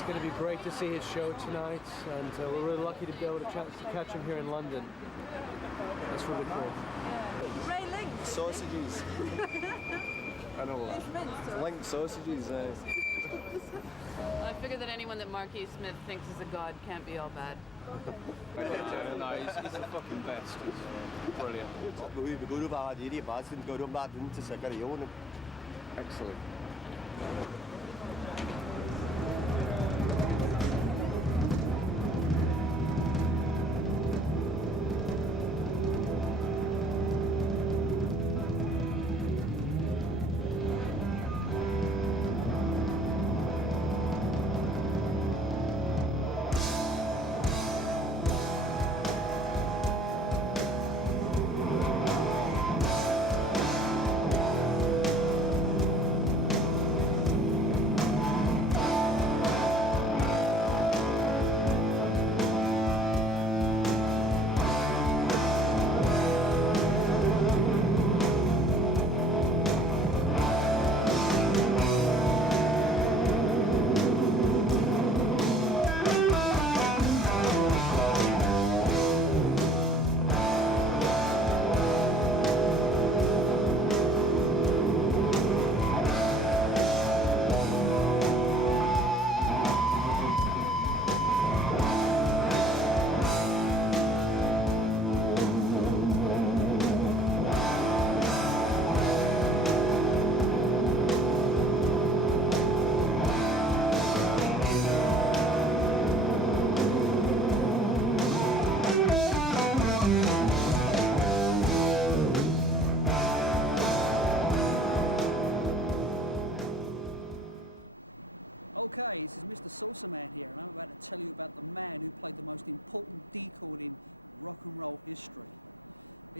It's going to be great to see his show tonight, and we're really lucky to be able to catch him here in London. That's really cool. Ray Link. Sausages. I know that. Link sausages. I figure that anyone that Marquis Smith thinks is a god can't be all bad. No, he's the fucking best. He's brilliant. Excellent.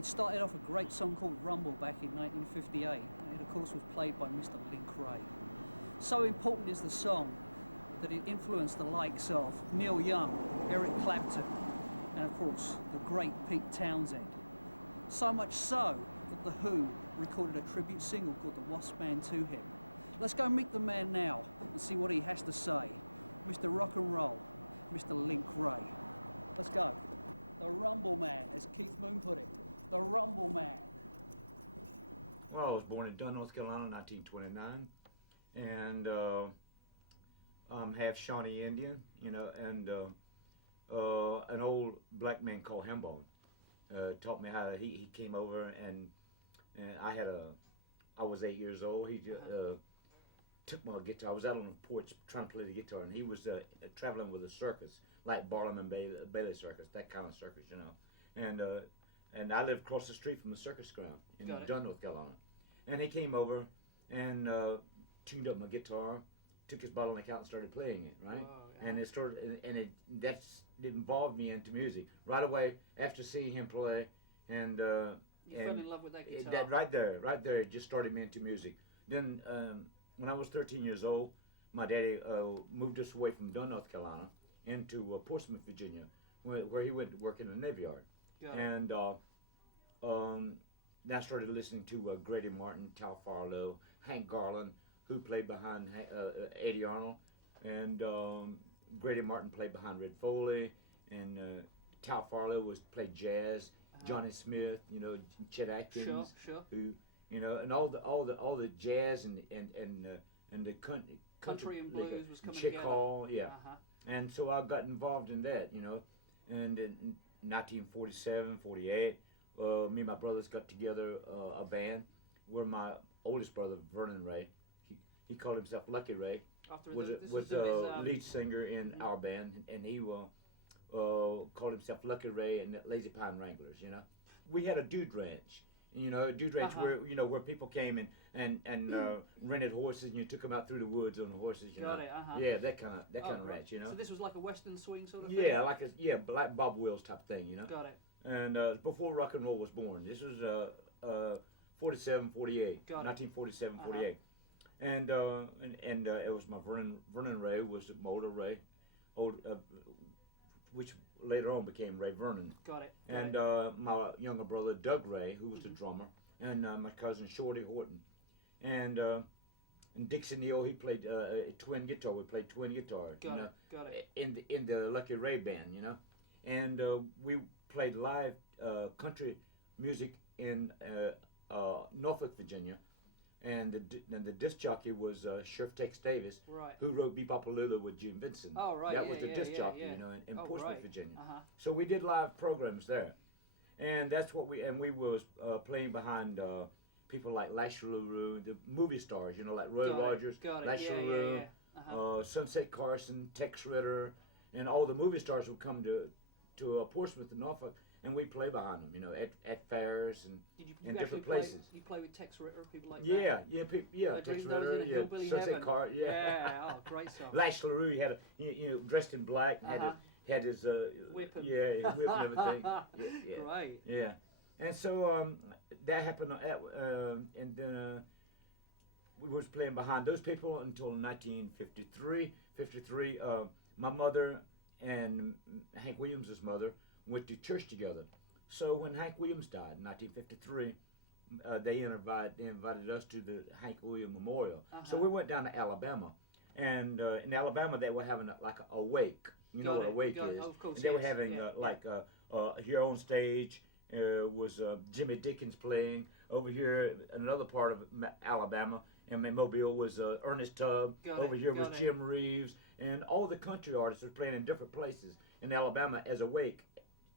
It started off a great song called Rumble back in 1958, and of course was played by Mr. Link Wray. So important is the song that it influenced the likes of Neil Young, Eric Clapton, and of course the great Pete Townsend. So much so that The Who recorded a tribute single called The Lost Band to him. Let's go meet the man now and see what he has to say. Mr. Rock and Roll, Mr. Link Wray. Let's go. The Rumble Man, as Keith Moon played. The Rumble Man. Well, I was born in Dunn, North Carolina in 1929, and I'm half Shawnee Indian, you know, and an old black man called Hambone taught me how. He came over, and I was 8 years old. He took my guitar. I was out on the porch trying to play the guitar, and he was traveling with a circus, like Barnum and Bailey Circus, that kind of circus, you know. And I lived across the street from the circus ground in Dunn, North Carolina. And he came over and tuned up my guitar, took his bottleneck out and started playing it, right? Whoa, yeah. And it involved me into music right away after seeing him play. And You fell in love with that guitar. right there, it just started me into music. Then when I was 13 years old, my daddy moved us away from Dunn, North Carolina, into Portsmouth, Virginia, where he went to work in the Navy Yard. And then I started listening to Grady Martin, Tal Farlow, Hank Garland, who played behind Eddie Arnold, and Grady Martin played behind Red Foley, and Tal Farlow played jazz. Johnny Smith, you know, Chet Atkins, who, you know, and all the jazz and the country and blues was coming Chick together. Hall, yeah. And so I got involved in that, you know, and in 1947, 48, me and my brothers got together a band where my oldest brother, Vernon Ray, he called himself Lucky Ray, was the lead singer in our band, and he called himself Lucky Ray and the Lazy Pine Wranglers, you know. We had a dude ranch, you know, where, you know, where people came and rented horses, and you took them out through the woods on the horses, you know. Yeah, that kind of ranch, you know. So this was like a Western swing sort of thing? Yeah, like Bob Wills type thing, you know. Got it. And before rock and roll was born. This was 47, 48, 1947, 48. And it was my Vernon Ray was Motor Ray, which later on became Ray Vernon. Got it. And my younger brother Doug Ray, who was the drummer, and my cousin Shorty Horton. And And Dixie Neal, he played twin guitar. We played twin guitar. Got you it, know, got it. In the Lucky Ray band, you know, and we played live country music in Norfolk, Virginia, and the disc jockey was Sheriff Tex Davis, Right. who wrote Bebop with Jim Vincent. Oh, right, That yeah, was the yeah, disc yeah, jockey, yeah. you know, in Oh, Portsmouth, right. Virginia. Uh-huh. So we did live programs there, and that's what we was playing behind people like Lashley LaRue, the movie stars, you know, like Roy Got it, Rogers, got it. Lashley Yeah, yeah, LaRue, yeah. Uh-huh. Sunset Carson, Tex Ritter, and all the movie stars would come to Portsmouth and Norfolk, and we play behind them, you know, at fairs and Did you in actually different play, places. You play with Tex Ritter, people like Yeah, that? yeah, I Tex dreamed I was Ritter, in a hillbilly Sunset heaven. Carson, Yeah, oh, great song. Lash LaRue, he had you know, dressed in black, and had his Whip and- yeah, his whip and everything. Yeah. Great. Yeah, and so that happened, and then we was playing behind those people until 1953. 53, my mother and Hank Williams' mother went to church together. So when Hank Williams died in 1953, they invited us to the Hank Williams Memorial. So we went down to Alabama, and in Alabama they were having a wake. You know what a wake is? Oh, of course, And they were yes, having yeah, here on stage was Jimmy Dickens playing. Over here, another part of Alabama and Mobile was Ernest Tubb. Over here was Jim Reeves, and all the country artists were playing in different places in Alabama as a wake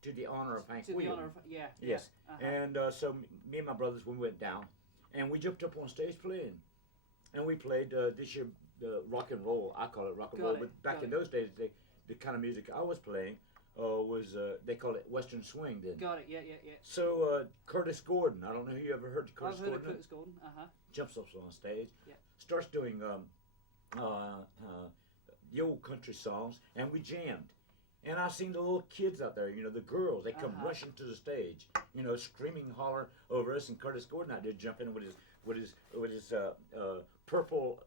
to the honor of Hank Williams. Yeah. Yes, Yeah. and so me and my brothers, we went down, and we jumped up on stage playing, and we played this year rock and roll. I call it rock and roll, but back in those days, the kind of music I was playing was they call it Western swing then. Got it. Yeah. So Curtis Gordon, I don't know if you ever heard Curtis I've heard Gordon. of Curtis Gordon. Jumps up on stage, Yeah. starts doing the old country songs, and we jammed. And I seen the little kids out there, you know, the girls, they come rushing to the stage, you know, screaming, holler over us, and Curtis Gordon out there jumping with his purple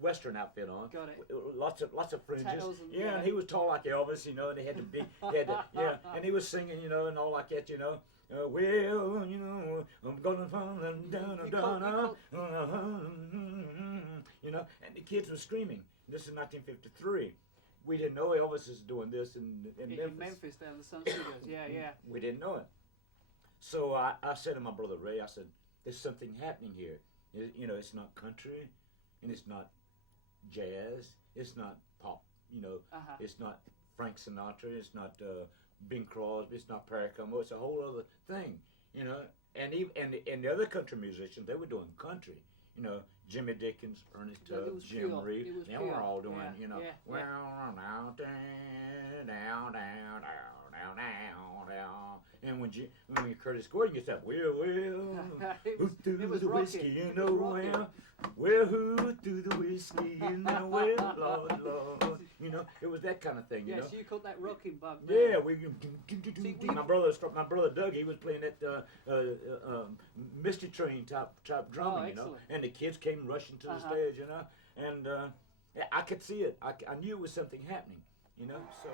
Western outfit on. Got it. Lots of fringes. Tails and- yeah, and he was tall like Elvis, you know, and they had the big, and he was singing, you know, and all like that, you know. Well, you know, I'm gonna fall down, you know, and the kids were screaming. This is 1953. We didn't know Elvis is doing this in Memphis, down the Sun Studios. Yeah. We didn't know it. So I said to my brother Ray, I said, there's something happening here. You know, it's not country, and it's not jazz, it's not pop, you know, it's not Frank Sinatra, it's not Bing Crosby, it's not Perry Como, it's a whole other thing, you know. And the other country musicians, they were doing country, you know, Jimmy Dickens, Ernest Tubb, Jim Reeves, they were all doing, you know, well, now, down, and when Curtis Gordon gets up, well, who threw the whiskey in the well? Well, who threw the whiskey in the well? Lord, you know, it was that kind of thing, you know. So you caught that rocking bug. Yeah, my brother Doug, he was playing that Misty Train type drumming, you know, and the kids came rushing to the stage, you know, and I could see it. I knew it was something happening, you know. So.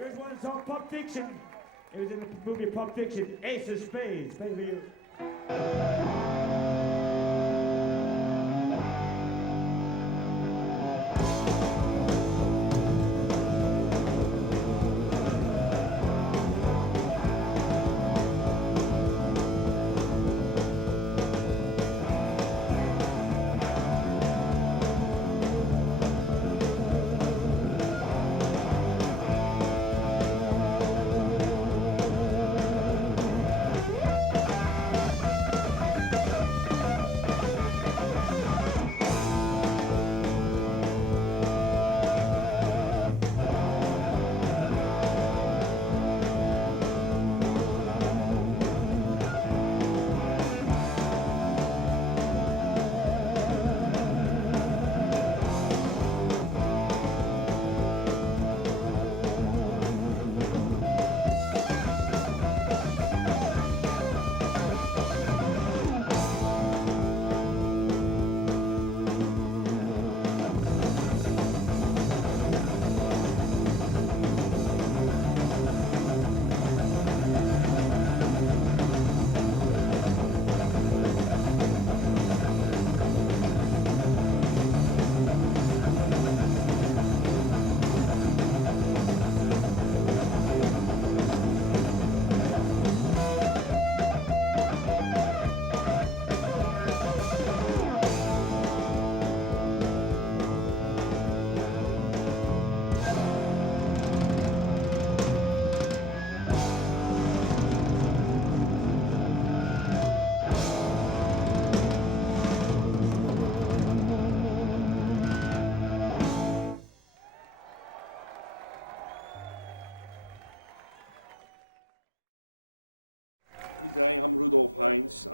Here's one that's on Pulp Fiction. It was in the movie Pulp Fiction. Ace of Spades. Play for you.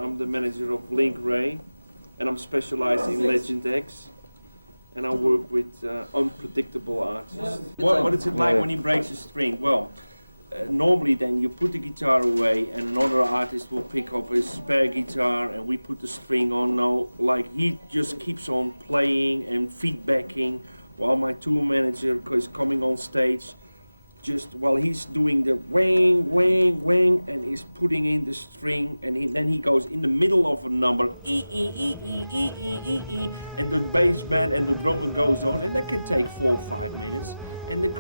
I'm the manager of Link Wray, and I'm specialized in Legend X, and I work with unpredictable artists. When you break a string, normally then you put the guitar away, and another artist will pick up a spare guitar, and we put the string on. Now, like he just keeps on playing and feedbacking, while my tour manager is coming on stage. Just while he's doing the wing, and he's putting in the string, and then he goes in the middle of a number, and the bass band and the drum goes up, and the guitar starts, and then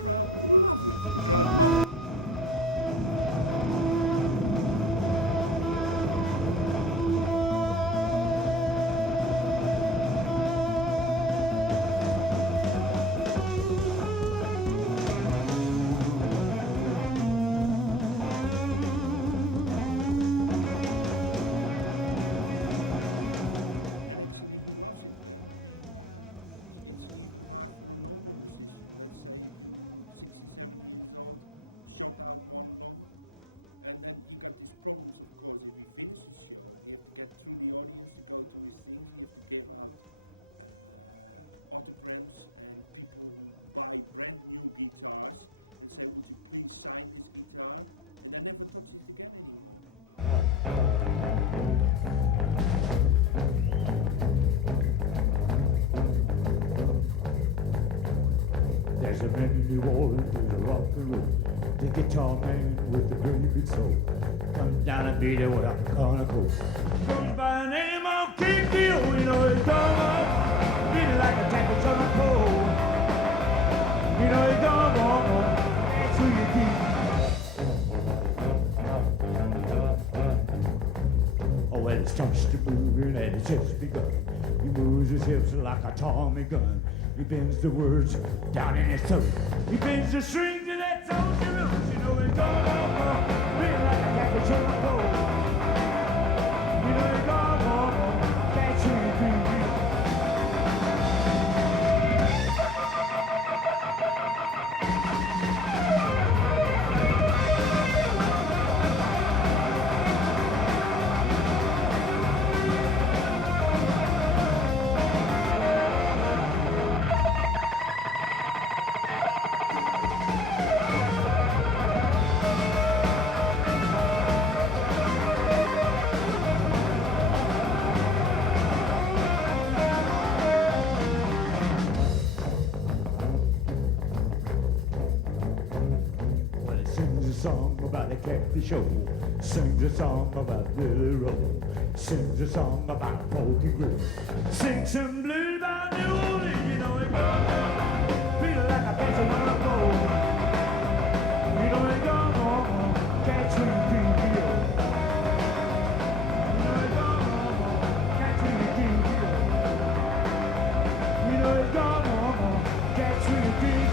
There's a man in New Orleans who's a rock and roll. The guitar man with the great big soul. Comes down and beat it with a conical. Goes by the name of King Bill. You know he's gone beat it like a temperature on a pole. You know he's gone that's who you keep. Oh, well, it starts to moving and it's just begun. He moves his hips like a Tommy gun. He bends the words down in his throat. He bends the strings and that soldier roots. You know he's gone on, being like a cappuccino cold. You know he's gone on, that's who you be. song about the catfish show. Sings a song about Billy Roll. Sings a song about Porky Gray. Sings some blues about New Orleans. You know it goes, feel like a person on a boat. You know it goes, catch me, King. You know it goes, catch me, King. You know it goes, catch me, King.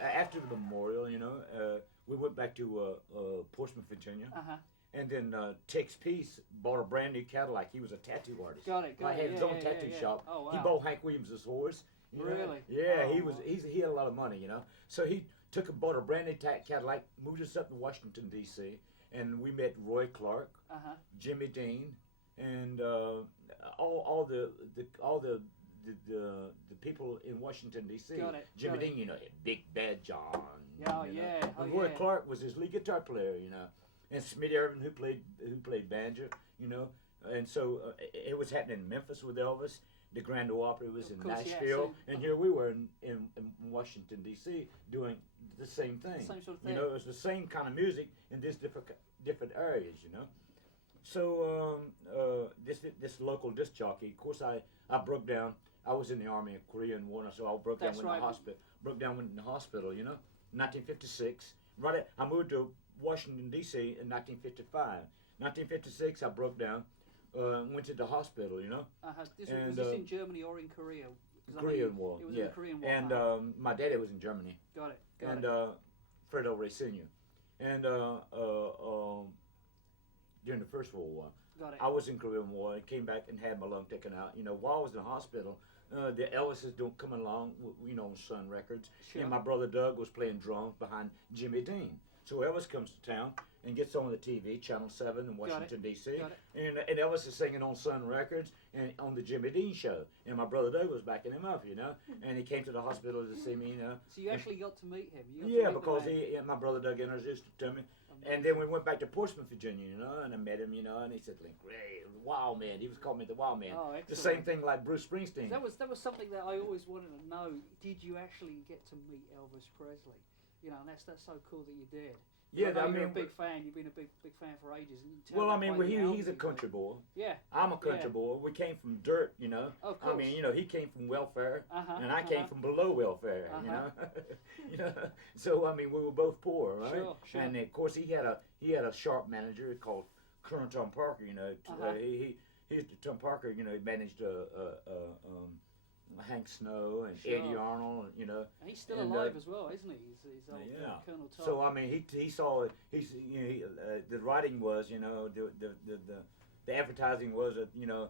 After the memorial, we went back to Portsmouth, Virginia. Uh-huh. And then Tex Peace bought a brand new Cadillac. He was a tattoo artist. Got it. Had his own tattoo shop. Oh, wow. He bought Hank Williams' horse. you know? Really? Yeah, Oh, he was. wow. He had a lot of money, you know. So he bought a brand new Cadillac, moved us up to Washington D.C., and we met Roy Clark, Jimmy Dean, and all the people in Washington D.C. Got it. Jimmy got Dean, it. you know, Big Bad John. Yeah, you know. yeah. Oh, And Roy yeah. Clark was his lead guitar player, you know, and Smitty Irvin who played banjo, you know, and so it was happening in Memphis with Elvis. The Grand Ole Opry was in course, yeah, Nashville, so- and here we were in Washington D.C. doing the same thing. Same sort of You thing. know, it was the same kind of music in these different areas, you know. So this local disc jockey, of course, I broke down. I was in the Army in Korean War, so I broke down That's in right. the hospital. Broke down in the hospital, you know. 1956. I moved to Washington D.C. in 1955. 1956, I broke down. Went to the hospital, you know. Was And, this in Germany or in Korea? 'Cause I know Korean War. It was Yeah. in the Korean War. And my daddy was in Germany. Got it. Got And it. Fred Ray Sr. And during the First World War, Got it. I was in Korean War. I came back and had my lung taken out. You know, while I was in the hospital, the Elvis don't coming along, you know, on Sun Records. Sure. And my brother Doug was playing drums behind Jimmy Dean. So Elvis comes to town and gets on the TV, Channel 7 in Washington, D.C. Got it. And Elvis is singing on Sun Records and on the Jimmy Dean show. And my brother Doug was backing him up, you know. And he came to the hospital to see me, you know. So you actually got to meet him? You got to Yeah, meet the because man. my brother Doug introduced it to me. And then we went back to Portsmouth, Virginia, you know, and I met him, you know, and he said, Link Wray, Wild Man. He was calling me the Wild Man. Oh, the excellent. same thing like Bruce Springsteen. That was something that I always wanted to know. Did you actually get to meet Elvis Presley? You know, and that's so cool that you did. Yeah, I know I you're mean, a big fan. You've been a big fan for ages. And you turned well, I up mean, playing the albums he's a you country played. boy. Yeah. I'm a country boy. We came from dirt, you know. Of I mean, course. you know, he came from welfare, Uh-huh, and I came from below welfare, you know. You know, so I mean, we were both poor, right? Sure. And of course, he had a sharp manager called Colonel Tom Parker. You know, he's Tom Parker. You know, he managed Hank Snow and Sure. Eddie Arnold. You know, And he's still and, alive as well, isn't he? He's old yeah. Colonel Tom. So I mean, he saw it. You know, the writing was, you know, the advertising was that, you know,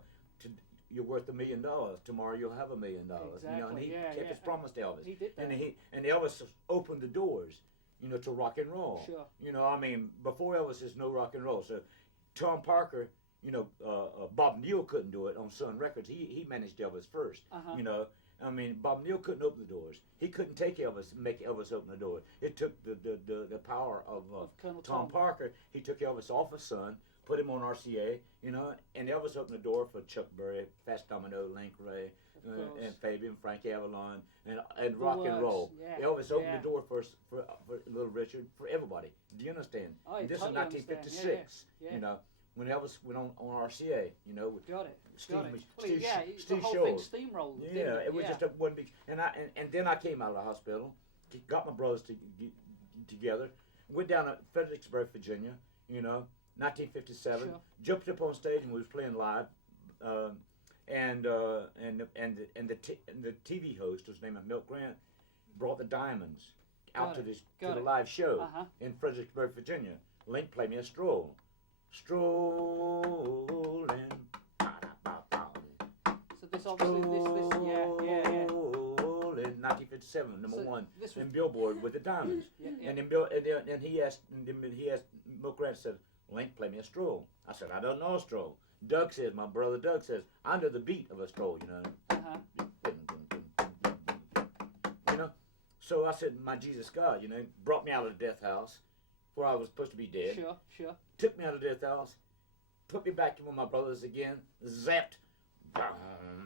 you're worth $1 million. Tomorrow you'll have $1 million. You know, and he Exactly, kept his promise to Elvis. He did that. And Elvis opened the doors, you know, to rock and roll. Sure. You know, I mean, before Elvis, there's no rock and roll. So Tom Parker, you know, Bob Neal couldn't do it on Sun Records. He managed Elvis first. You know, I mean, Bob Neal couldn't open the doors. He couldn't take Elvis and make Elvis open the door. It took the power of Colonel Tom Parker. He took Elvis off of Sun, put him on RCA, you know, and Elvis opened the door for Chuck Berry, Fats Domino, Link Wray, and Fabian, Frank Avalon, and rock and roll. Yeah, Elvis opened yeah. the door for Little Richard, for everybody. Do you understand? Oh, I This totally is understand. 1956, Yeah. you know, when Elvis went on RCA, you know, with Got it. Steve, Got it. Well, Steve, yeah, Steve the whole thing Sholes. steamrolled. didn't Yeah, it was yeah. just a one big. And then I came out of the hospital, got my brothers together, went down to Fredericksburg, Virginia, you know, 1957. Sure. Jumped up on stage and we was playing live, and the TV host, whose name is Milt Grant, brought the Diamonds out Got to it. the Got it. live show Uh-huh. in Fredericksburg, Virginia. Link played me a stroll, strolling. So this obviously yeah. In 1957, number So one this was- in Billboard with the Diamonds. Yeah. And then he asked Milt Grant said, Link, play me a stroll. I said, I don't know a stroll. Doug says, my brother Doug says, I know the beat of a stroll, you know. You know. So I said, my Jesus God, you know, brought me out of the death house where I was supposed to be dead. Sure. Took me out of the death house, put me back in with my brothers again. Zapped. Down,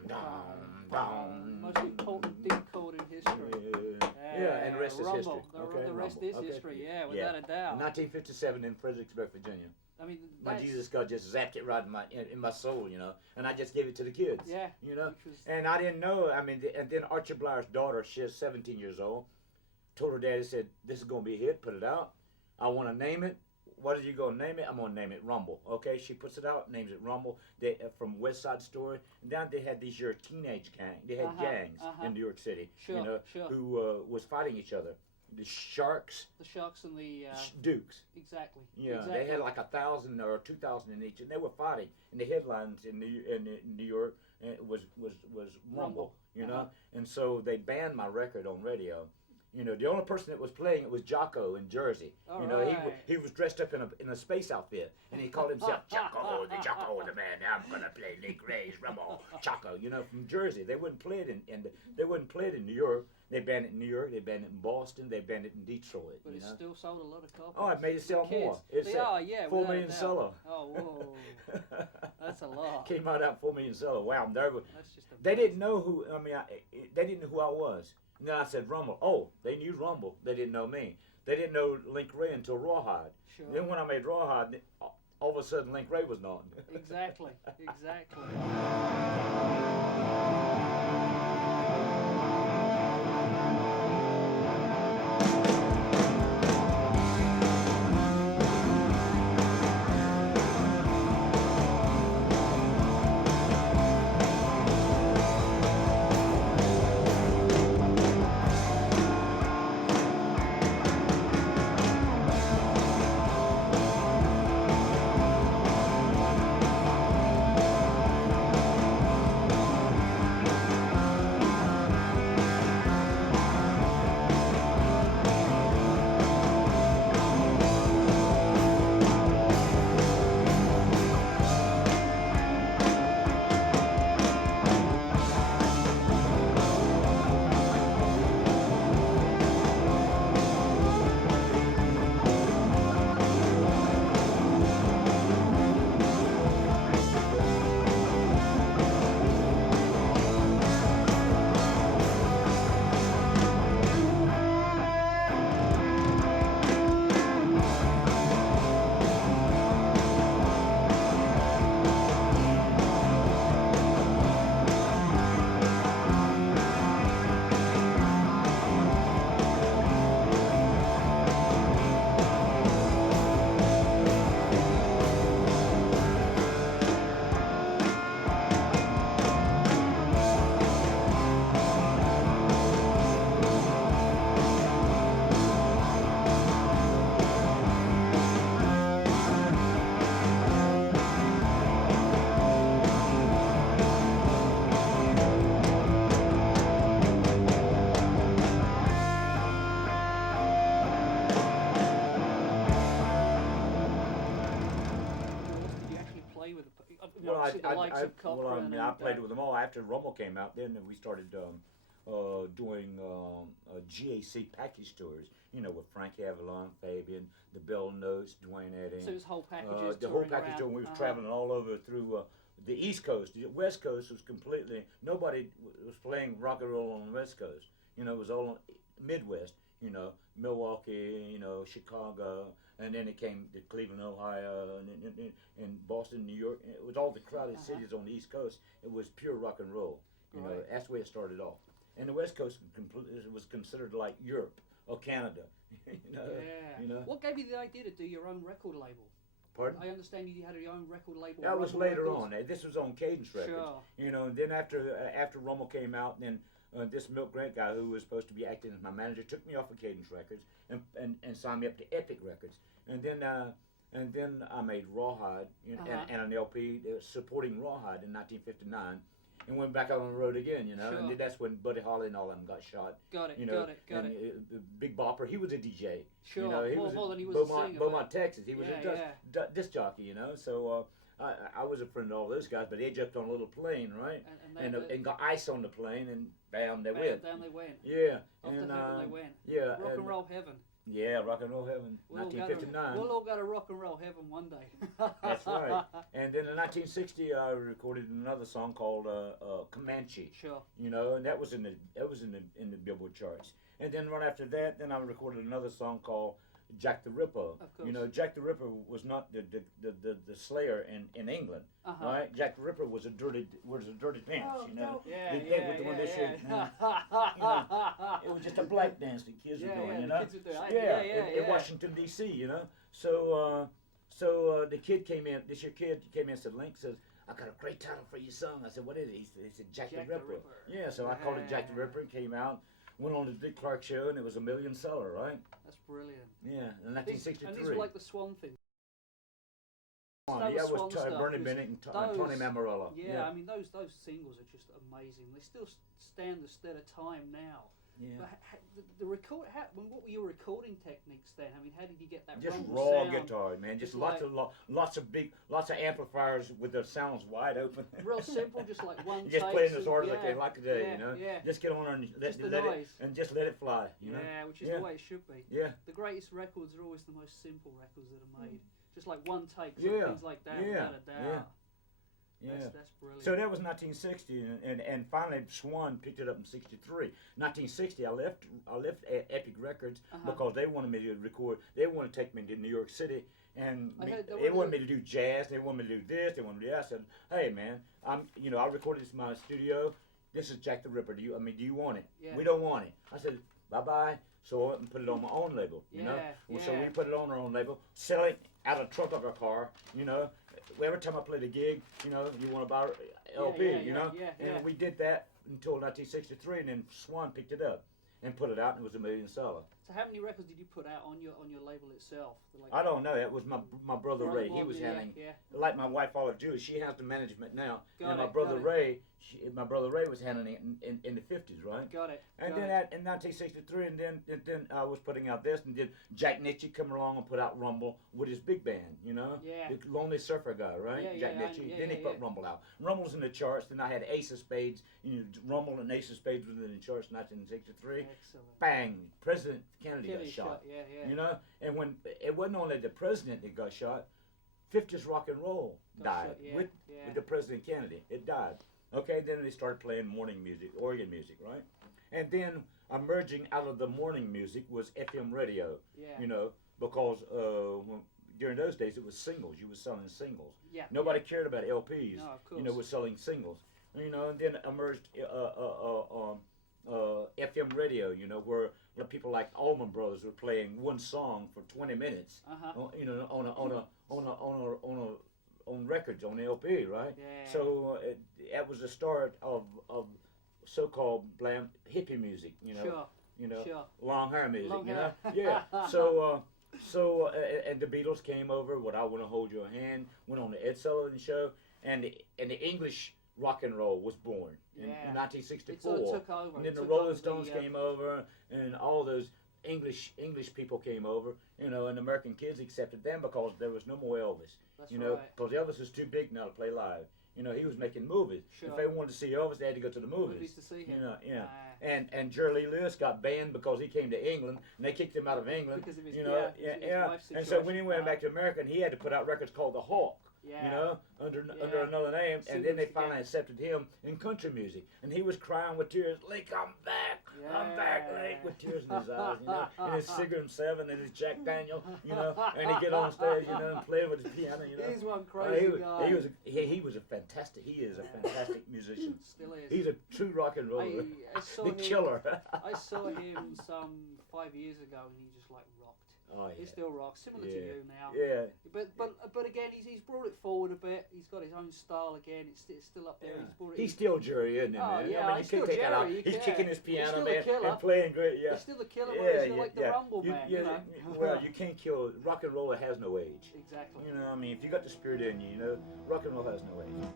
down, down. Most important D chord in history. Yeah, and the rest is Rumble. history. The rest is history, without a doubt. 1957 in Fredericksburg, Virginia. I mean, My Jesus God just zapped it right in my soul, you know, and I just gave it to the kids. Yeah. You know, and I didn't know. I mean, and then Archie Blier's daughter, she's 17 years old, told her daddy, said, "This is gonna be a hit. Put it out. I want to name it. What are you gonna name it? I'm gonna name it Rumble." Okay, she puts it out, names it Rumble. They from West Side Story. And down they had these your teenage gang. They had gangs in New York City, Sure, you know, sure. who was fighting each other. The Sharks. The Sharks and the Dukes. Exactly. Yeah, exactly. they had like 1,000 or 2,000 in each, and they were fighting. And the headlines in New York was Rumble, you know. And so they banned my record on radio. You know, the only person that was playing it was Jocko in Jersey. All you know, right. he was dressed up in a space outfit, and he called himself Jocko the man. I'm gonna play Link Wray's Rumble, Jocko. You know, from Jersey. They wouldn't play it they wouldn't play it in New York. They banned it in New York. They banned it in Boston. They banned it in Detroit. But it still sold a lot of copies. Oh, it made it sell For kids. more. It's They are, yeah. 4 without a million doubt. seller. Oh, whoa. That's a lot. Came out at 4 million seller. Wow, I'm nervous. That's just They didn't know who. I mean, they didn't know who I was. And then I said Rumble. Oh, they knew Rumble. They didn't know me. They didn't know Link Wray until Rawhide. Sure. Then when I made Rawhide, all of a sudden Link Wray was known. Exactly. Exactly. I played with them all. After Rumble came out, then we started doing GAC package tours. You know, with Frankie Avalon, Fabian, the Bill Notes, Dwayne Edding. So it was whole packages. The whole package tour. We was traveling all over through the East Coast. The West Coast was completely nobody was playing rock and roll on the West Coast. You know, it was all Midwest. You know, Milwaukee. You know, Chicago. And then it came to Cleveland, Ohio, and Boston, New York. It was all the crowded cities on the East Coast. It was pure rock and roll. You know, that's the way it started off. And the West Coast was considered like Europe or Canada. You know. What gave you the idea to do your own record label? Pardon? I understand you had your own record label. That was Rumble later Records. on. This was on Cadence Records. Sure. You know, and then after Rumble came out, then this Milt Grant guy who was supposed to be acting as my manager took me off of Cadence Records and signed me up to Epic Records. And then I made Rawhide and an LP supporting Rawhide in 1959, and went back out on the road again. You know, and then that's when Buddy Holly and all of them got shot. Got it. You know, got it. Big Bopper, he was a DJ. Sure. You know, he was more than he was Beaumont, a singer. Beaumont, Texas. He was a disc jockey. You know, so. I was a friend of all those guys, but they jumped on a little plane, right? And got ice on the plane, and bam, they went. Down they went. Yeah. Off to heaven they went. Yeah. Rock and roll heaven. Yeah, Rock and Roll Heaven, We'll all go to- 1959. We'll all go to rock and roll heaven one day. That's right. And then in 1960, I recorded another song called Comanche. Sure. You know, and that was in the Billboard charts. And then right after that, then I recorded another song called Jack the Ripper. Of course. You know, Jack the Ripper was not the Slayer in England. Uh-huh. Right? Jack the Ripper was a dirty dance. You know, Yeah, the yeah, with the one yeah, they showed, yeah. you know, it was just a black dance the kids were Yeah, doing. yeah, You the know, kids were doing- yeah, yeah, in Washington D.C. You know, so the kid came in. This your kid came in and said, Link says, I got a great title for your song. I said, what is it? He said Jack the Ripper. Yeah, so I called it Jack the Ripper and came out. Went on the Dick Clark show and it was a million seller, right? That's brilliant. Yeah, in And these 1963. were like the Swan thing. Yeah, it was Bernie Bennett and Tony Mamarella. Yeah, I mean those singles are just amazing. They still stand the stead of time now. Yeah. But the record, what were your recording techniques then? I mean, how did you get that? Just rumble raw sound? guitar, man. Just It's lots of amplifiers with their sounds wide open. Real simple, just like one. Just takes playing as and- hard as yeah, I can, like today, yeah, you know. Yeah. Just get on there and Just the let noise. it and just let it fly, you know. Yeah, which is Yeah. the way it should be. Yeah. The greatest records are always the most simple records that are made. Just like one take, Yeah. things like that, Yeah. without a doubt. Yeah. That's brilliant. So that was 1960, and finally Swan picked it up in '63. 1960, I left Epic Records because they wanted me to record. They wanted to take me to New York City, and they wanted me to do jazz. They wanted me to do this. They wanted me to do that. I said, hey man, I recorded this in my studio. This is Jack the Ripper. Do you want it? Yeah. We don't want it. I said, bye bye. So I went and put it on my own label. You know. Yeah. So we put it on our own label, sell it out of the trunk of our car. You know. Every time I played a gig, you know, you want to buy LP, you know? And we did that until 1963, and then Swan picked it up and put it out, and it was a million seller. So how many records did you put out on your label itself? I don't know. It was my brother Ray. He was handling, yeah. like my wife Olive Jewish. She has the management now, Got and it, my brother got it. Ray. My brother Ray was handling it in the 50s, right? Got it. And got then it. in 1963, and then I was putting out this, and then Jack Nitchie come along and put out Rumble with his big band, you know, Yeah. the Lonely Surfer guy, right? Yeah, Jack yeah, Nitchie. yeah, Then he yeah, put yeah. Rumble out. Rumble's in the charts. Then I had Ace of Spades. You know, Rumble and Ace of Spades was in the charts in 1963. Excellent. Bang! President Kennedy got Kennedy shot. Yeah. You know, and when it wasn't only the president that got shot, 50s rock and roll died shot, with the President Kennedy. It died. Okay, then they started playing morning music, organ music, right? And then emerging out of the morning music was FM radio. Yeah. You know, because during those days it was singles. You were selling singles. Yeah. Nobody cared about LPs. No, of course. You know, was selling singles. You know, and then emerged FM radio. You know, where people like Allman Brothers were playing one song for 20 minutes. You know, on records, on LP, right? Yeah. So that was the start of so-called hippie music, you know. Sure. You know, Sure. long hair music, Long you know. hair. Yeah. So and the Beatles came over. What I Want to Hold Your Hand went on the Ed Sullivan Show, and the English rock and roll was born in 1964. It sort of took over. And then It the took Rolling over Stones came over, and all those English people came over, you know, and American kids accepted them because there was no more Elvis. That's you know, right. because Elvis was too big now to play live. You know, he was making movies. Sure. If they wanted to see Elvis, they had to go to the movies. To see him. You know, yeah. And Jerry Lee Lewis got banned because he came to England, and they kicked him out of England. Because of his, you know, because of his wife's And so when he went situation. back to America, he had to put out records called The Hawk. Yeah. You know, under another name, and then they Singles finally again. accepted him in country music, and he was crying with tears, Link, I'm back, I'm back, Link, with tears in his eyes, you know, and his Cigarette 7 and his Jack Daniel, you know, and he'd get on stage, you know, and play with his piano, you know. He's one crazy guy. He is a fantastic musician. Still is. He's a true rock and roller, I saw the him, killer. I saw him some 5 years ago, and he just like rocked. Oh, He yeah. still rocks, similar to you now. Yeah. But again, he's brought it forward a bit. He's got his own style again. It's still up there. Yeah. He's brought it. He's still Jerry, isn't he, Oh, man? yeah, I mean, he's you can't still take that out. Jerry, you He's can't. kicking his He's piano, still the man, killer. and playing great, yeah. He's still the killer, but he's still like the rumble man, you know. Well, you can't kill, rock and roll has no age. Exactly. You know, I mean, if you got the spirit in you, you know, rock and roll has no age.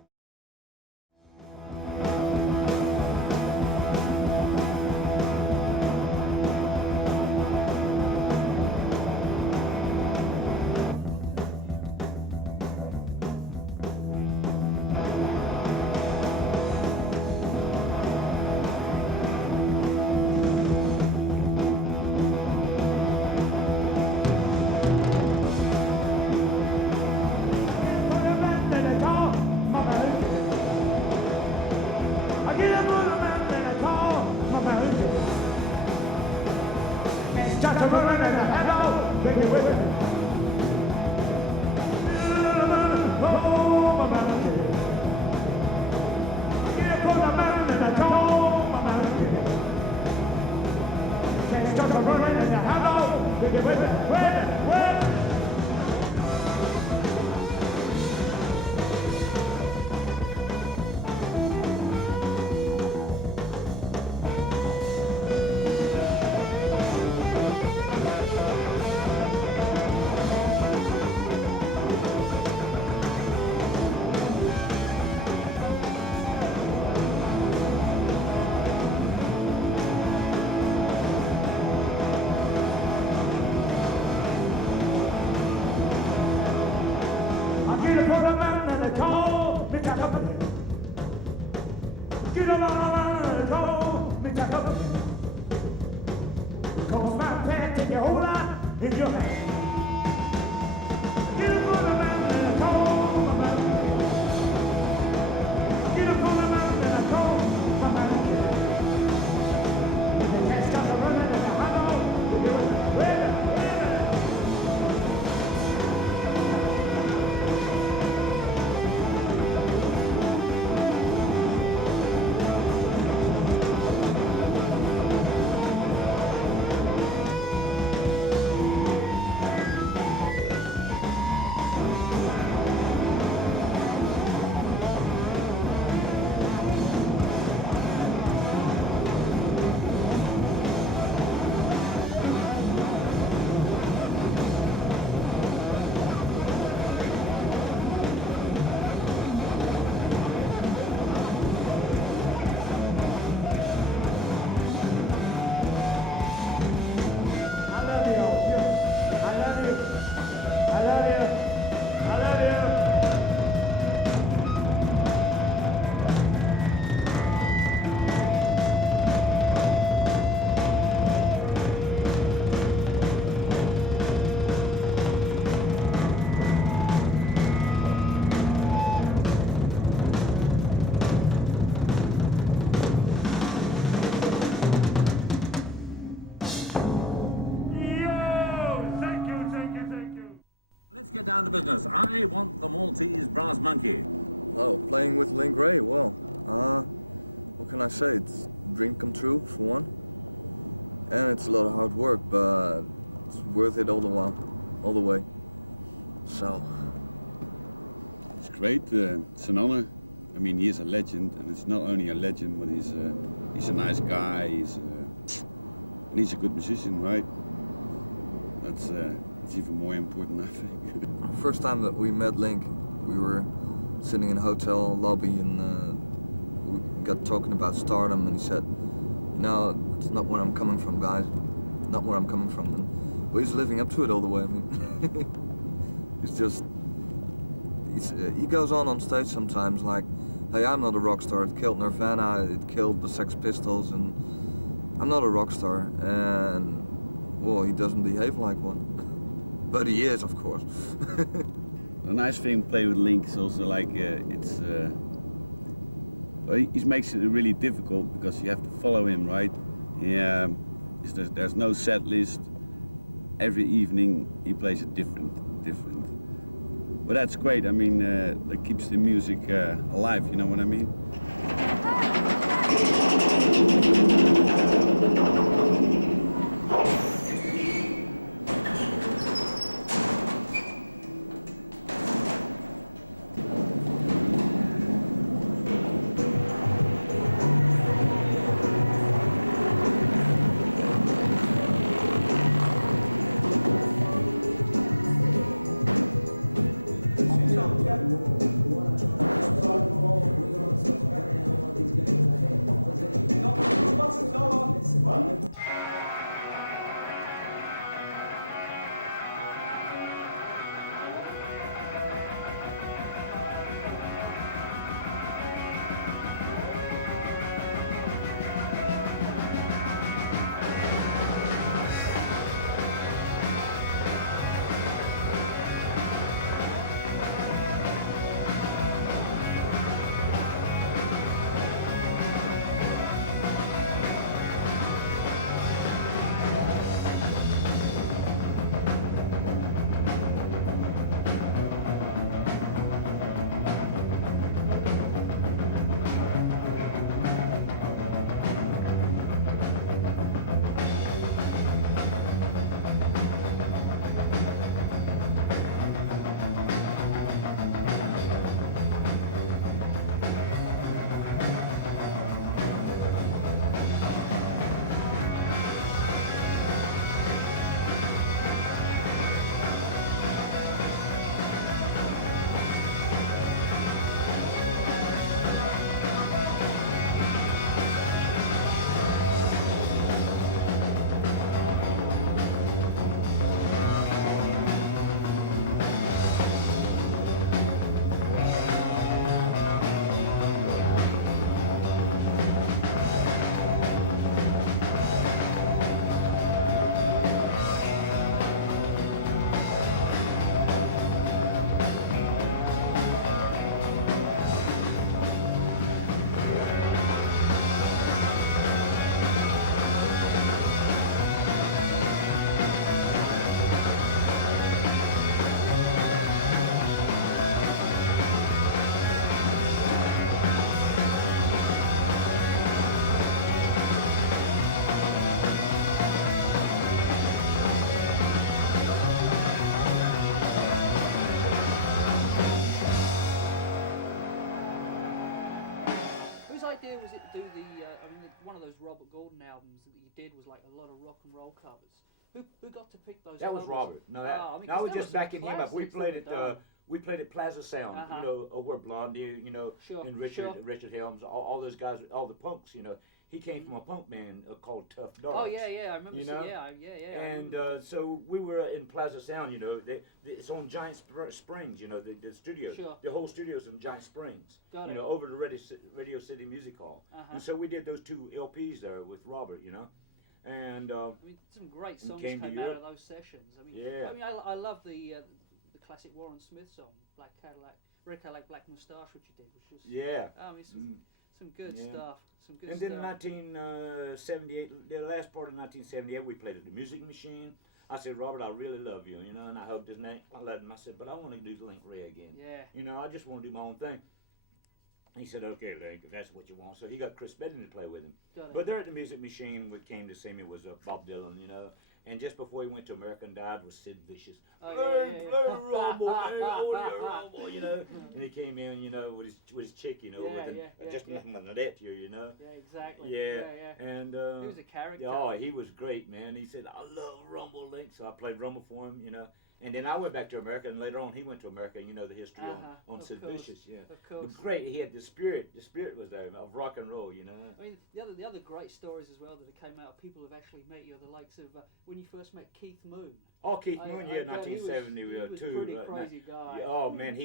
take it with me. Oh, my mountain. Get up on the mountain and I told my mountain. Can't stop the running and the hello. Take it with me, with me, with me. Get up on the mountain and they call me Jacobin. Get up on the mountain and they call me Jacobin. Cause my pad take your whole life in your hand. Get up on the mountain and they call my mountain. Get up on the mountain and I call my mountain. They can't stop the running and I know they do it. Wait a minute. Playing with Link Wray, well, what can I say? It's a dream come true for one. And it's a lot of good work, but it's worth it all the way. So, it's great. It's another, I mean, he's a legend, and it's not only a legend, but he's a nice guy. He's a good musician, right? That's even more important, I think. The first time that we met Link, we were sitting in a hotel lobby and we got talking about stardom, and he said, no, it's not where I'm coming from, guys. Not where I'm coming from. Well, he's living up to it all the way, but it's just, he goes out on stage sometimes like, hey, I'm not a rock star. It killed Nirvana, it killed the Sex Pistols, and I'm not a rock star. And, well, he doesn't behave like one. But he is, of course. The nice thing playing with Link is also like, it's, well, he makes it really difficult because you have to follow him, right? Yeah, there's no set list. Every evening he plays it different. But that's great. I mean, that keeps the music alive, you know what I mean? idea was it to do the? I mean, one of those Robert Gordon albums that you did was like a lot of rock and roll covers. Who got to pick those? That was covers? Robert. No, I mean, I 'cause was there just were some backing him up. We classics played that were at done. we played at Plaza Sound, Uh-huh. you know, where Blondie, you know, Sure, and sure. Richard Helms, all those guys, all the punks, you know. He came from a punk band called Tough Dogs. Oh yeah, I remember. You know? Yeah. I And remember that. so we were in Plaza Sound, you know. It's on Giant Springs, you know, the studio. Sure. The whole studio's in Giant Springs. Got you it. know, over the Radio City Music Hall. Uh-huh. And so we did those 2 LPs there with Robert, you know. And I mean, some great songs came came to out Europe. of those sessions. I mean, Yeah. I mean, I love the classic Warren Smith song, Black Cadillac, Red Cadillac, Black Moustache, which you did, which was I mean, some good Yeah. stuff. Some good And stuff. then in 1978, the last part of 1978, we played at the Music Machine. I said, Robert, I really love you, you know, and I hugged his neck. I loved him. I said, but I want to do Link Wray again. Yeah. You know, I just want to do my own thing. He said, okay, Link, if that's what you want. So he got Chris Bedden to play with him. Got it. But there at the Music Machine, what came to see me was Bob Dylan, you know. And just before he went to America and died was Sid Vicious. Oh, Play rumble, rumble, you know. Hmm. And he came in, you know, with his chick, you know, just nothing like that to you know. Yeah, exactly. Yeah. Yeah. And He was a character. oh, he was great, man. He said, I love Rumble, Link. So I played Rumble for him, you know. And then I went back to America, and later on he went to America, you know, the history on of Sid course, Vicious, yeah. Of course. But great, he had the spirit was there of rock and roll, you know. I mean, the other great stories as well that have came out, people have actually met you, the likes of when you first met Keith Moon. Oh, Keith Moon, yeah, bet he was 1972 a pretty crazy guy. Yeah, oh man,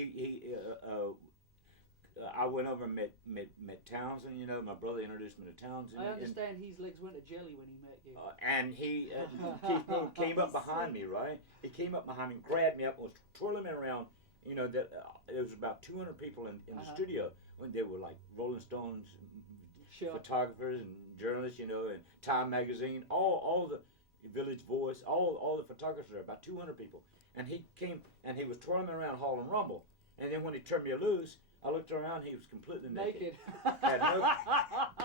I went over and met Townsend. You know, my brother introduced me to Townsend. I understand his legs went to jelly when he met you. And he, Keith Moon came up behind me, right? He came up behind me, grabbed me up, was twirling me around. You know, there was about 200 people in the studio when they were like Rolling Stones, photographers and journalists, you know, and Time Magazine, all the Village Voice, all the photographers there, about 200 people. And he came and he was twirling me around hauling Rumble. And then when he turned me loose, I looked around, he was completely naked.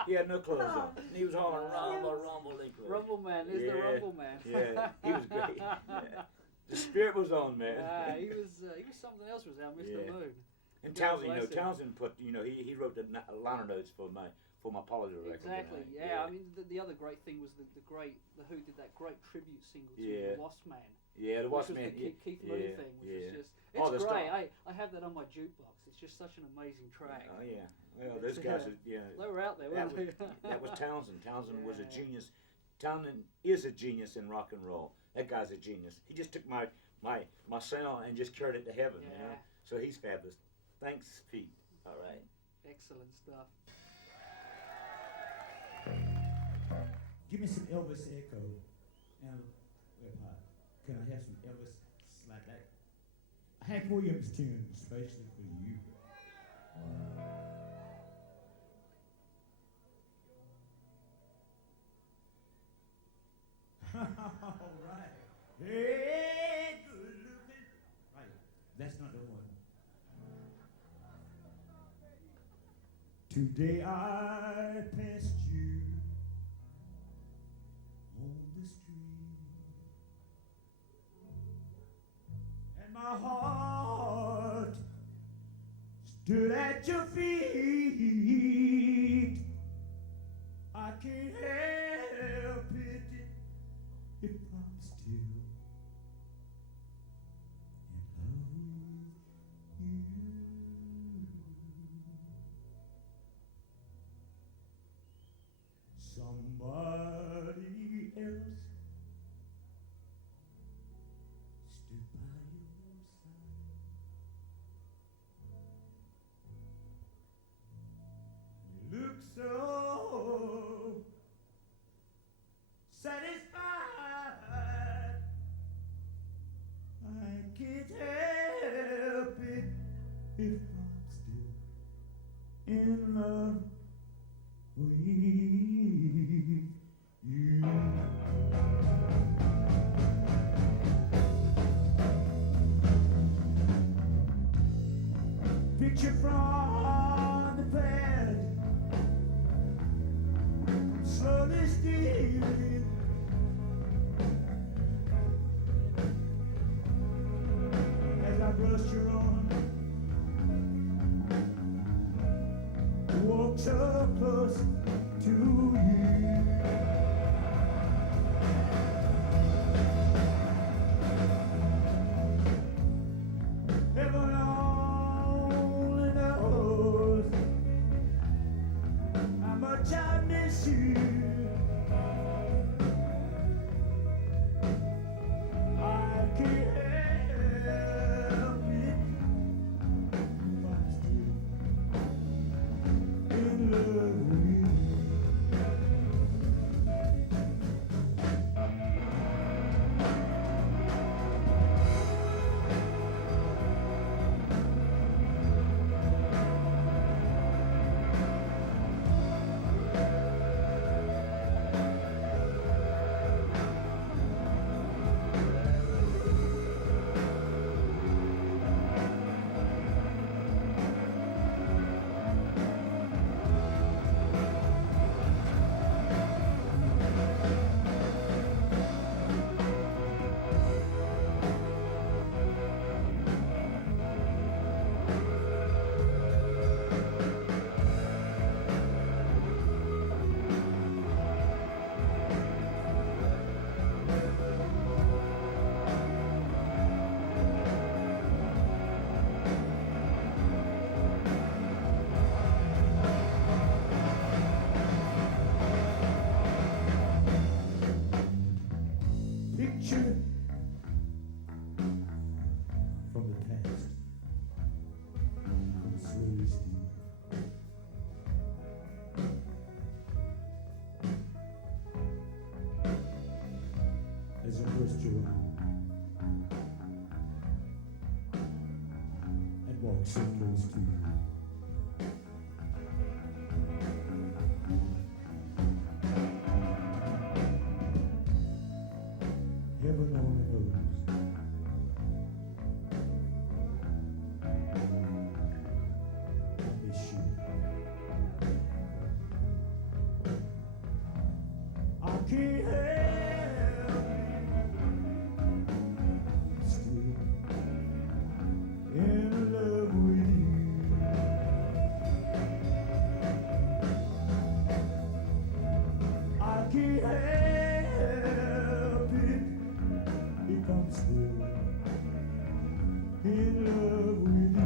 He had no clothes on. And he was hauling Rumble, Link Wray. Rumble Man, the Rumble Man. Yeah, he was great. Yeah. The spirit was on, man. He was something else, was our Mr. Moon. And Townsend, Townsend put, he wrote the liner notes for my Polydor record. Exactly. Yeah. I mean, the other great thing was the Who did that great tribute single to the Wasp Man. Yeah, the Wasp Man. The Keith Moon thing, which is just it's great. I have that on my jukebox. It's just such an amazing track. Oh yeah. Well, those guys are They were out there, weren't they? That was Townsend. Townsend was a genius. Townsend is a genius in rock and roll. That guy's a genius. He just took my sound and just carried it to heaven, you know. So he's fabulous. Thanks, Pete. All right. Excellent stuff. Give me some Elvis echo. And can I have some Elvis like that? Hank Williams tune, especially for you. All right. Hey, good looking. Right. That's not the one. Today I passed you on the street, and my heart stood at your feet. I can't help it if I'm still in love with you. Somebody else stood by your side. You look so satisfied. I can't help it if I'm still in love with you. Picture from the past, slowly stealing. As I brush your arm, walk so close to you. Heaven only knows how much I miss you. I can't help it. I'm still in love with you. Picture from the past comes slowly steep. As I pressed your arm and walked so close to you. Heaven only knows I miss you. I can't help it. Still in love with you. I can't help it. If I'm still in love with you.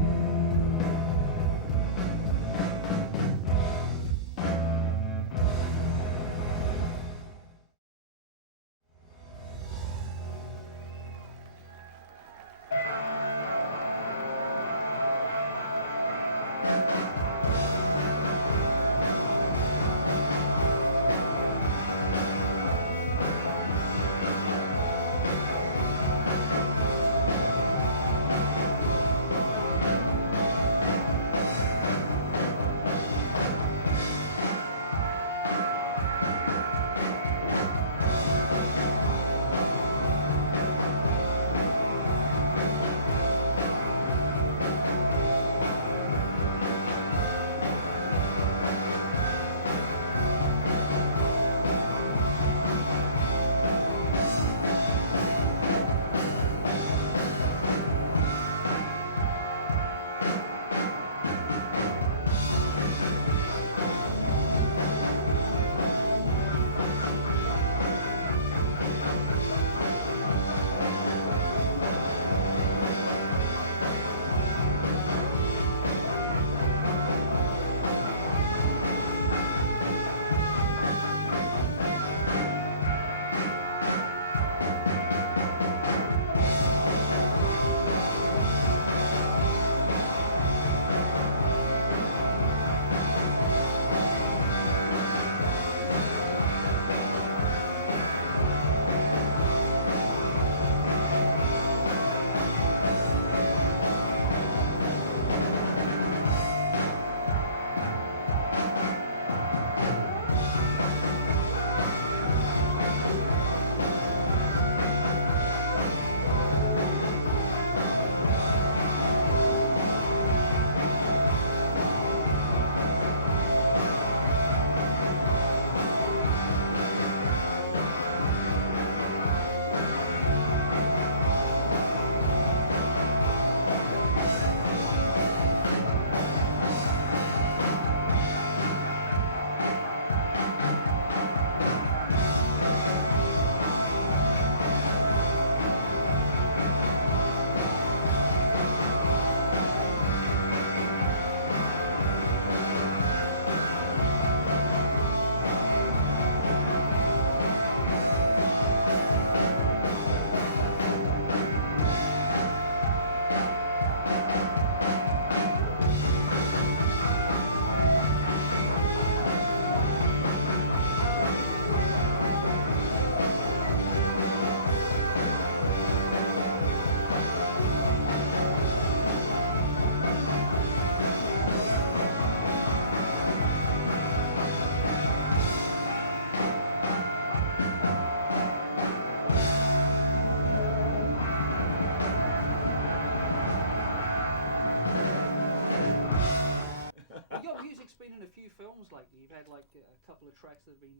in a few films lately. You've had like a couple of tracks that have been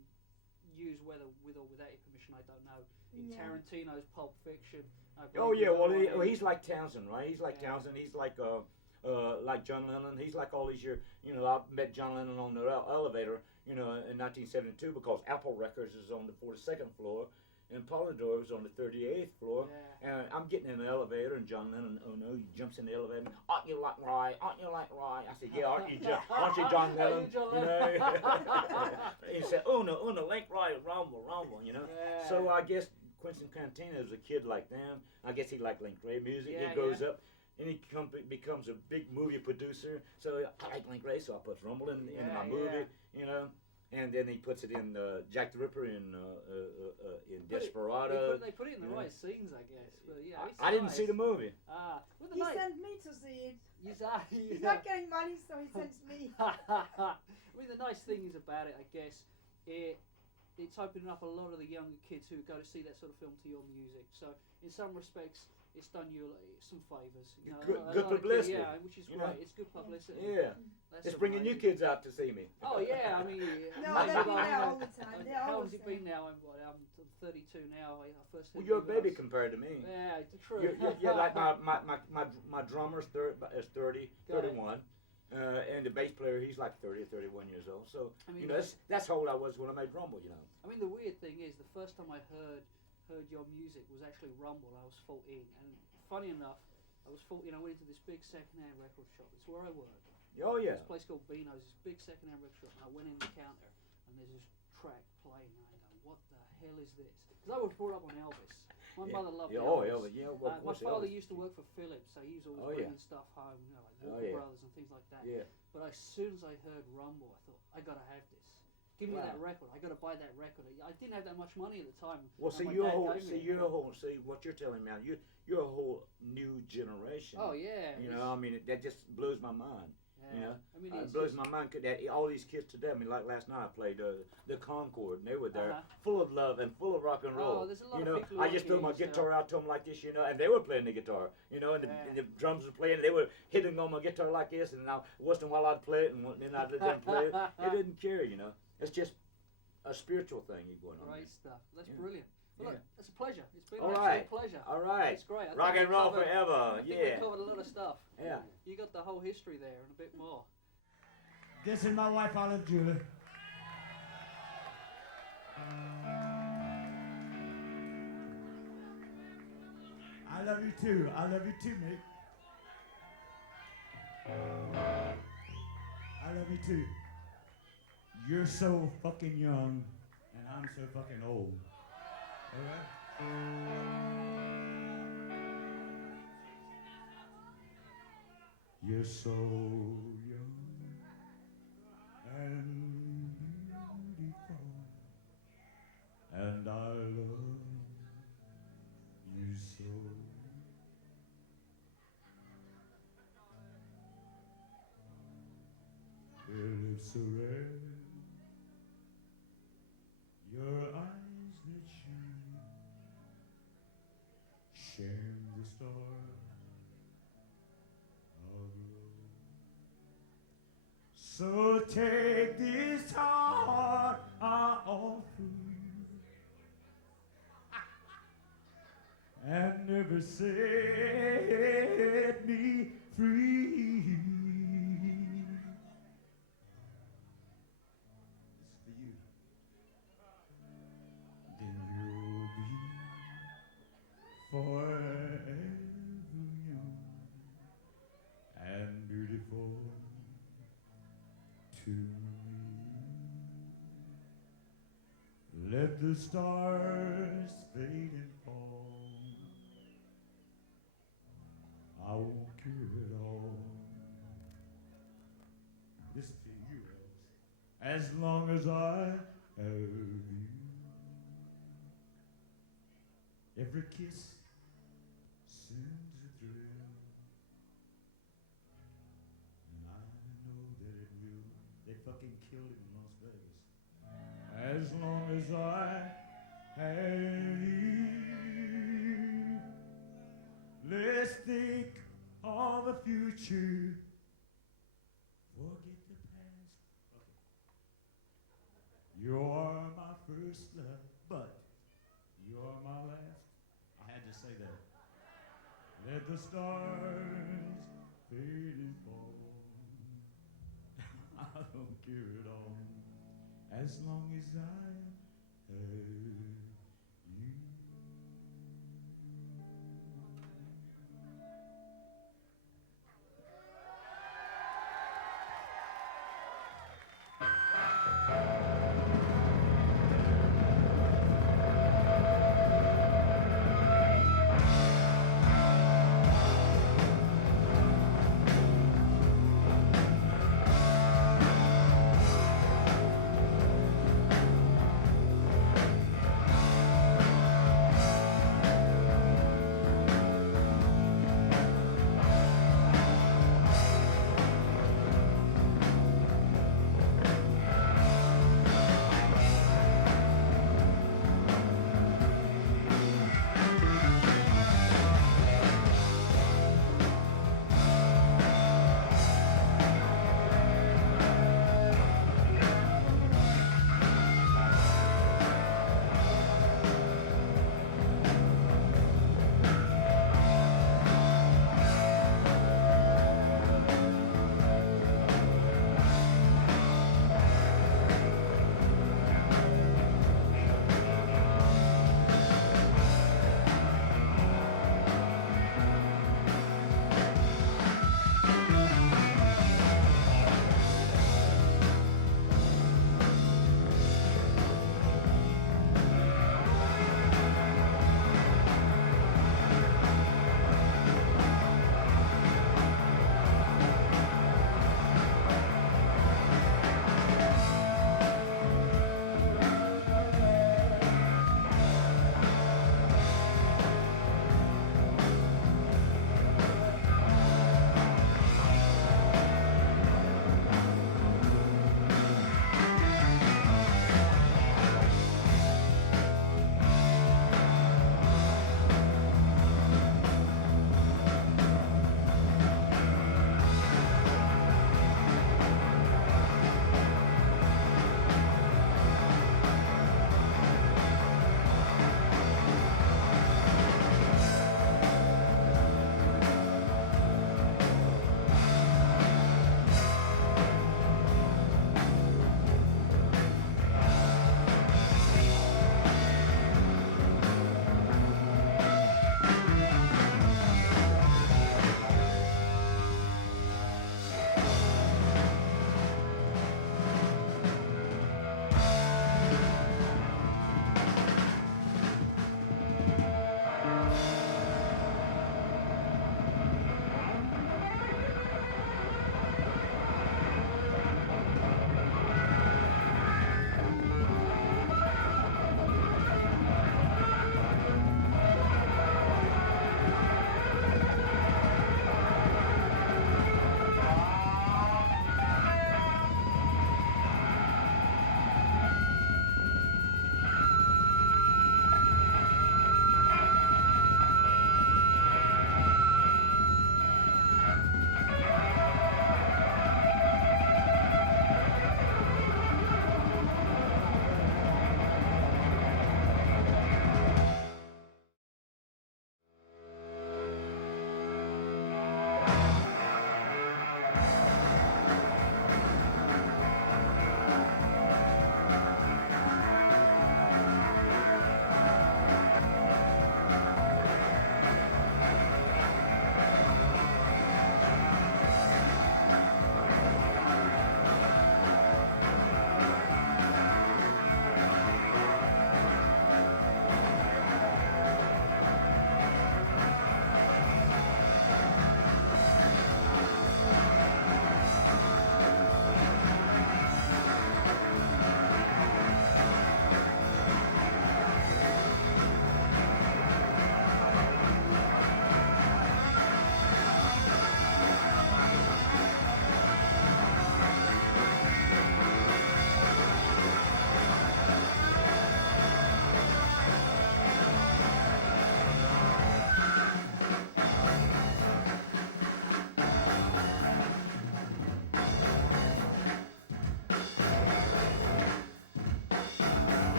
used, whether with or without your permission, I don't know. In Tarantino's Pulp Fiction. Oh yeah, well he's like Townsend, right? He's like Townsend. He's like John Lennon. He's like all these years. You know, I met John Lennon on the elevator, you know, in 1972 because Apple Records is on the 42nd floor. And Polydor was on the 38th floor, and I'm getting in the elevator, and John Lennon, oh no, he jumps in the elevator. Aren't you like Ray? Aren't you like Ray? I said, yeah, aren't you John Lennon? You know? He said, oh no, Link Wray, rumble, you know. So I guess Quentin Tarantino was a kid like them. I guess he liked Link Wray music. He grows up. And he becomes a big movie producer. So I like Link Wray, so I put Rumble in my movie, you know. And then he puts it in Jack the Ripper in Desperado. They put it in the right scenes, I guess. But yeah, I didn't see the movie. He sent me to see it. He's not getting money, so he sends me. I mean, the nice thing is about it, I guess, it's opening up a lot of the younger kids who go to see that sort of film to your music. So in some respects, it's done you some favours. You know, good publicity. Yeah, which is great. Know? It's good publicity. Yeah. It's bringing new kids out to see me. Oh yeah, I mean. No, they've been there all the time. How long has it been now? I'm 32 now. I first. Well, you're a baby compared to me. Yeah, true. You're like my drummer's 31. And the bass player, he's like 30 or 31 years old. So, I mean, you know, that's how old I was when I made Rumble, you know. I mean, the weird thing is, the first time I heard your music was actually Rumble. I was 14. And funny enough, I was 14. I went into this big second-hand record shop. It's where I work. Oh, yeah. This place called Beano's, this big second-hand record shop. And I went in the counter, and there's this track playing. And I go, what the hell is this? Because I was brought up on Elvis. My mother loved Elvis. Elvis. Yeah, well, my father used to work for Philips, so he was always bringing stuff home, you know, like Walker Brothers and things like that. Yeah. But as soon as I heard Rumble, I thought, I gotta have this. Give me that record. I gotta buy that record. I didn't have that much money at the time. Well, see, what you're telling me now, you're a whole new generation. Oh yeah. You know, I mean, that just blows my mind. You know, I mean, it blows my mind that all these kids today. I mean, like last night I played the Concord, and they were there, full of love and full of rock and roll. Oh, there's a lot you of know, people I just threw my guitar out to them like this, you know, and they were playing the guitar, you know, and the drums were playing. They were hitting on my guitar like this, and now once in a while I'd play it, and then I'd let them play it. They didn't care, you know. It's just a spiritual thing going on. Great stuff. That's brilliant. Well, look, it's a pleasure. It's been an absolute pleasure. All right. It's great. Rock and roll forever. I think we covered a lot of stuff. Yeah. You got the whole history there and a bit more. This is my wife, Olive Julie. I love you too. I love you too, mate. I love you too. You're so fucking young, and I'm so fucking old. All right? You're so young and beautiful, and I love you so. Your lips so red, your eyes that shine the star of love. So take this heart I offer you, and never set me free. It's for you. Then you'll be forever young and beautiful to me. Let the stars fade and fall, I won't care at all. This is for you, Elvis. As long as I have you. Every kiss sends a thrill, and I know that it will. They fucking killed him in Las Vegas. As long as I have you, let's think of the future. Forget the past, You're my first love, but you're my last. I had to say that. Let the stars fade and fall. I don't care at all, as long as I have you.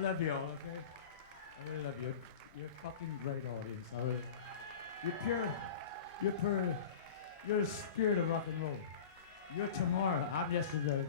I love you all, okay? I really love you. You're a fucking great audience. I really, you're pure, you're the spirit of rock and roll. You're tomorrow. I'm yesterday.